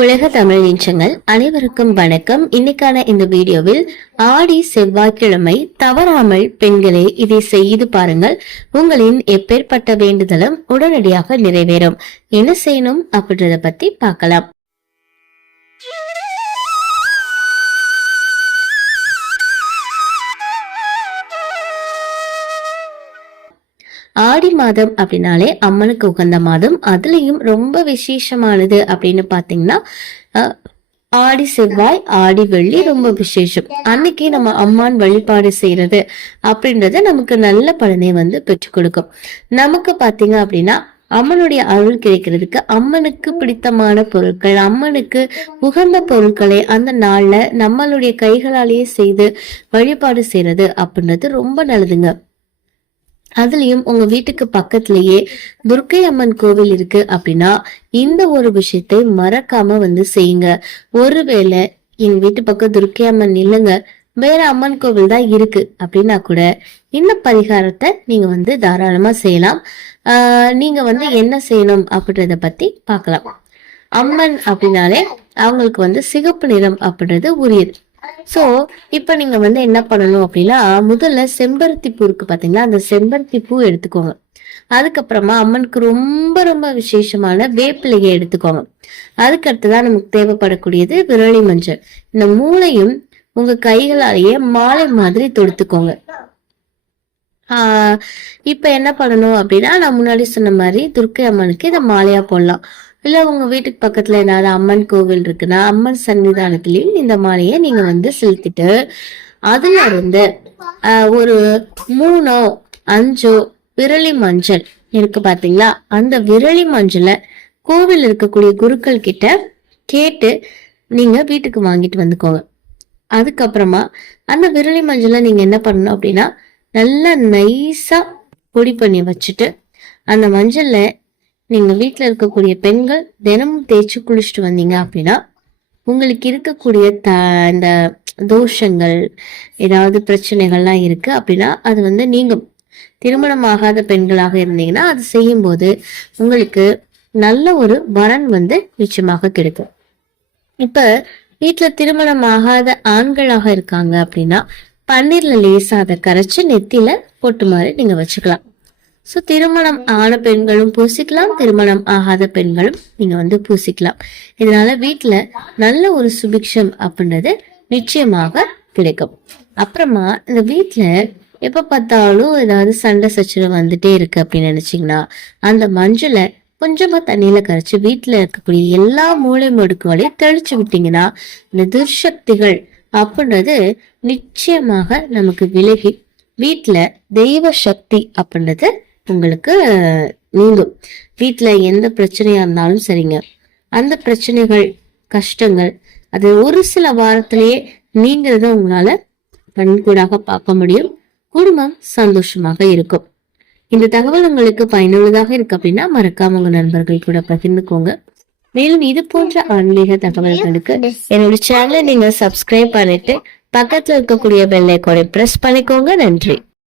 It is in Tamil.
உலக தமிழ் நெஞ்சங்கள் அனைவருக்கும் வணக்கம். இன்னைக்கான இந்த வீடியோவில் ஆடி செவ்வாய்க்கிழமை தவறாமல் பெண்களே இதை செய்து பாருங்கள். உங்களின் எப்பேற்பட்ட வேண்டுதலும் உடனடியாக நிறைவேறும். என்ன செய்யணும் அப்படின்றத பத்தி பார்க்கலாம். ஆடி மாதம் அப்படின்னாலே அம்மனுக்கு உகந்த மாதம். அதுலயும் ரொம்ப விசேஷமானது அப்படின்னு பாத்தீங்கன்னா ஆடி செவ்வாய் ஆடி வெள்ளி ரொம்ப விசேஷம். அன்னைக்கு நம்ம அம்மான் வழிபாடு செய்யறது அப்படின்றத நமக்கு நல்ல பலனை வந்து பெற்றுக் கொடுக்கும். நமக்கு பாத்தீங்க அப்படின்னா அம்மனுடைய அருள் கிடைக்கிறதுக்கு அம்மனுக்கு பிடித்தமான பொருட்கள் அம்மனுக்கு உகந்த பொருட்களை அந்த நாள்ல நம்மளுடைய கைகளாலேயே செய்து வழிபாடு செய்யறது அப்படின்றது ரொம்ப நல்லதுங்க. அதுலயும் உங்க வீட்டுக்கு பக்கத்திலேயே துர்க்கை அம்மன் கோவில் இருக்கு அப்படின்னா இந்த ஒரு விஷயத்தை மறக்காம வந்து செய்யுங்க. ஒருவேளை எங்க வீட்டு பக்கம் துர்க்கை அம்மன் இல்லைங்க வேற அம்மன் கோவில் தான் இருக்கு அப்படின்னா கூட இந்த பரிகாரத்தை நீங்க வந்து தாராளமா செய்யலாம். ஆஹ் நீங்க வந்து என்ன செய்யணும் அப்படின்றத பத்தி பார்க்கலாம். அம்மன் அப்படின்னாலே அவங்களுக்கு வந்து சிகப்பு நிறம் அப்படின்றது உரியது. சோ இப்ப நீங்க வந்து என்ன பண்ணணும் அப்படின்னா முதல்ல செம்பருத்தி பூ இருக்கு பார்த்தீங்களா அந்த செம்பருத்தி பூ எடுத்துக்கோங்க. அதுக்கப்புறமா அம்மனுக்கு ரொம்ப ரொம்ப விசேஷமான வேப்பிலையை எடுத்துக்கோங்க. அதுக்கடுத்துதான் நமக்கு தேவைப்படக்கூடியது விரலி மஞ்சள். இந்த மூளையும் உங்க கைகளாலேயே மாலை மாதிரி தொடுத்துக்கோங்க. ஆஹ் இப்ப என்ன பண்ணணும் அப்படின்னா நான் முன்னாடி சொன்ன மாதிரி துர்க்கை அம்மனுக்கு இதை மாலையா போடலாம். இல்ல உங்க வீட்டுக்கு பக்கத்துல ஏதாவது அம்மன் கோவில் இருக்குன்னா அம்மன் சன்னிதானத்திலயும் இந்த மாலையை நீங்க வந்து செலுத்திட்டு அதுல இருந்து ஒரு மூணோ அஞ்சோ விரலி மஞ்சள் இருக்கு பாத்தீங்களா? அந்த விரலி மஞ்சளை கோவில் இருக்கக்கூடிய குருக்கள் கிட்ட கேட்டு நீங்க வீட்டுக்கு வாங்கிட்டு வந்துக்கோங்க. அதுக்கப்புறமா அந்த விரலி மஞ்சளை நீங்க என்ன பண்ணணும் அப்படின்னா நல்லா நைஸா பொடி பண்ணி வச்சுட்டு அந்த மஞ்சள்ல நீங்க வீட்டில் இருக்கக்கூடிய பெண்கள் தினமும் தேய்ச்சி குளிச்சுட்டு வந்தீங்க அப்படின்னா உங்களுக்கு இருக்கக்கூடிய த இந்த தோஷங்கள் ஏதாவது பிரச்சனைகள்லாம் இருக்கு அப்படின்னா அது வந்து நீங்க திருமணம் ஆகாத பெண்களாக இருந்தீங்கன்னா அது செய்யும்போது உங்களுக்கு நல்ல ஒரு வரன் வந்து நிச்சயமாக கிடைக்கும். இப்ப வீட்டுல திருமணம் ஆகாத ஆண்களாக இருக்காங்க அப்படின்னா பன்னீர்ல லேசாக அதை கரைச்சு நெத்தியில பொட்டு மாதிரி நீங்க வச்சுக்கலாம். ஸோ திருமணம் ஆன பெண்களும் பூசிக்கலாம் திருமணம் ஆகாத பெண்களும் நீங்க வந்து பூசிக்கலாம். இதனால வீட்டுல நல்ல ஒரு சுபிக்ஷம் அப்படின்றது நிச்சயமாக கிடைக்கும். அப்புறமா இந்த வீட்டுல எப்போ பார்த்தாலும் ஏதாவது சண்டை சச்சரவு வந்துட்டே இருக்கு அப்படின்னு நினைச்சீங்கன்னா அந்த மஞ்சளை கொஞ்சமா தண்ணியில கரைச்சு வீட்டுல இருக்கக்கூடிய எல்லா மூளை முடுக்குகளையும் தெளிச்சு விட்டீங்கன்னா இந்த துர்சக்திகள் அப்படின்றது நிச்சயமாக நமக்கு விலகி வீட்டுல தெய்வ சக்தி அப்படின்றது உங்களுக்கு நீங்கும். வீட்டுல எந்த பிரச்சனையா இருந்தாலும் சரிங்க. அந்த பிரச்சனைகள் கஷ்டங்கள் அது ஒரு சில வாரத்திலேயே நீங்கிறத உங்களால கண்கூடாக பார்க்க முடியும். குடும்பம் சந்தோஷமாக இருக்கும். இந்த தகவல் உங்களுக்கு பயனுள்ளதாக இருக்கு அப்படின்னா மறக்காம உங்க நண்பர்கள் கூட பகிர்ந்துக்கோங்க. மேலும் இது போன்ற ஆன்மீக தகவல்களுக்கு என்னோட சேனலை நீங்க சப்ஸ்கிரைப் பண்ணிட்டு பக்கத்துல இருக்கக்கூடிய பெல் ஐக்கானை பிரஸ் பண்ணிக்கோங்க. நன்றி.